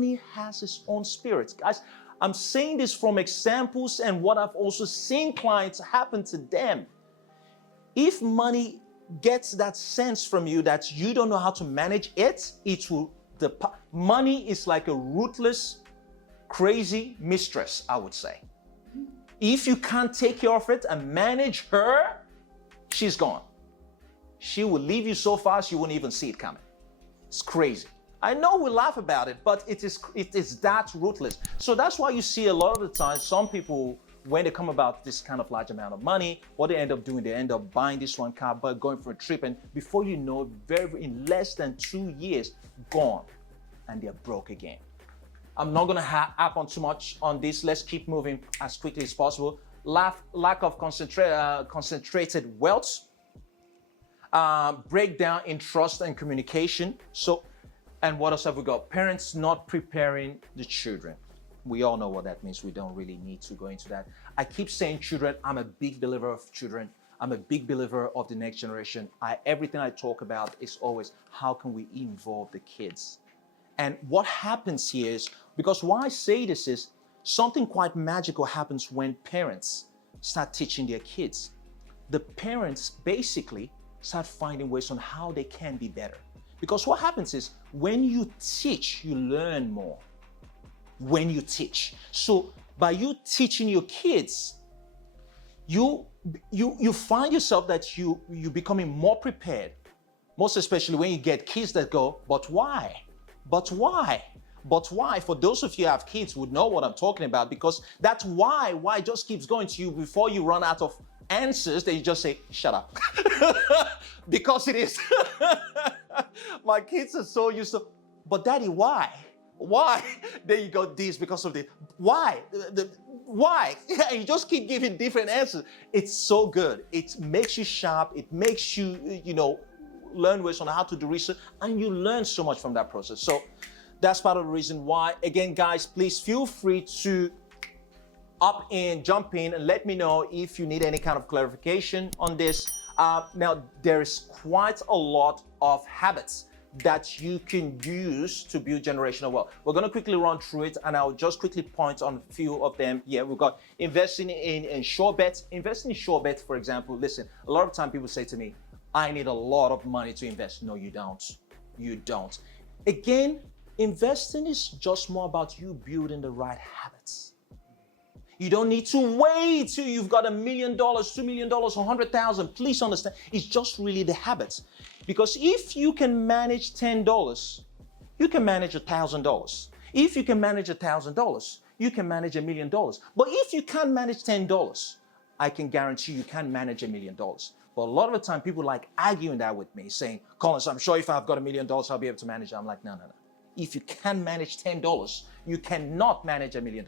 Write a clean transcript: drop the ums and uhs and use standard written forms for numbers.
money has its own spirit. Guys, I'm saying this from examples and what I've also seen clients happen to them. If money gets that sense from you that you don't know how to manage it, money is like a ruthless, crazy mistress, I would say. If you can't take care of it and manage her, she's gone. She will leave you so fast you wouldn't even see it coming. It's crazy. I know we laugh about it, but it is that ruthless. So that's why you see a lot of the time some people, when they come about this kind of large amount of money, what they end up doing, they end up buying this one car, but going for a trip, and before you know it, in less than 2 years, gone, and they're broke again. I'm not gonna harp on too much on this. Let's keep moving as quickly as possible. Lack of concentrated wealth, breakdown in trust and communication. And what else have we got? Parents not preparing the children. We all know what that means. We don't really need to go into that. I keep saying children. I'm a big believer of children. I'm a big believer of the next generation. Everything I talk about is always how can we involve the kids? And what happens here is, because why I say this is, something quite magical happens when parents start teaching their kids. The parents basically start finding ways on how they can be better. Because what happens is, when you teach, you learn more. When you teach. So by you teaching your kids, you find yourself that you're becoming more prepared. Most especially when you get kids that go, but why? But why? But why? For those of you who have kids would know what I'm talking about, because that why just keeps going to you before you run out of answers, then you just say, shut up. Because it is. My kids are so used to, but daddy, why? Why? There you go, this because of the, why? Why? And you just keep giving different answers. It's so good. It makes you sharp. It makes you, learn ways on how to do research, and you learn so much from that process. So that's part of the reason why. Again, guys, please feel free to jump in and let me know if you need any kind of clarification on this. Now, there is quite a lot of habits that you can use to build generational wealth. We're going to quickly run through it, and I'll just quickly point on a few of them. Yeah, we've got investing in sure bets. Investing in sure bets, for example, listen, a lot of time people say to me, I need a lot of money to invest. No, you don't. You don't. Again, investing is just more about you building the right habits. You don't need to wait till you've got $1 million, $2 million, 100,000. Please understand, it's just really the habits. Because if you can manage $10, you can manage $1,000. If you can manage $1,000, you can manage $1 million. But if you can't manage $10, I can guarantee you can't manage $1 million. But a lot of the time, people like arguing that with me, saying, Collins, I'm sure if I've got $1 million, I'll be able to manage it. I'm like, no. If you can manage $10, you cannot manage $1 million.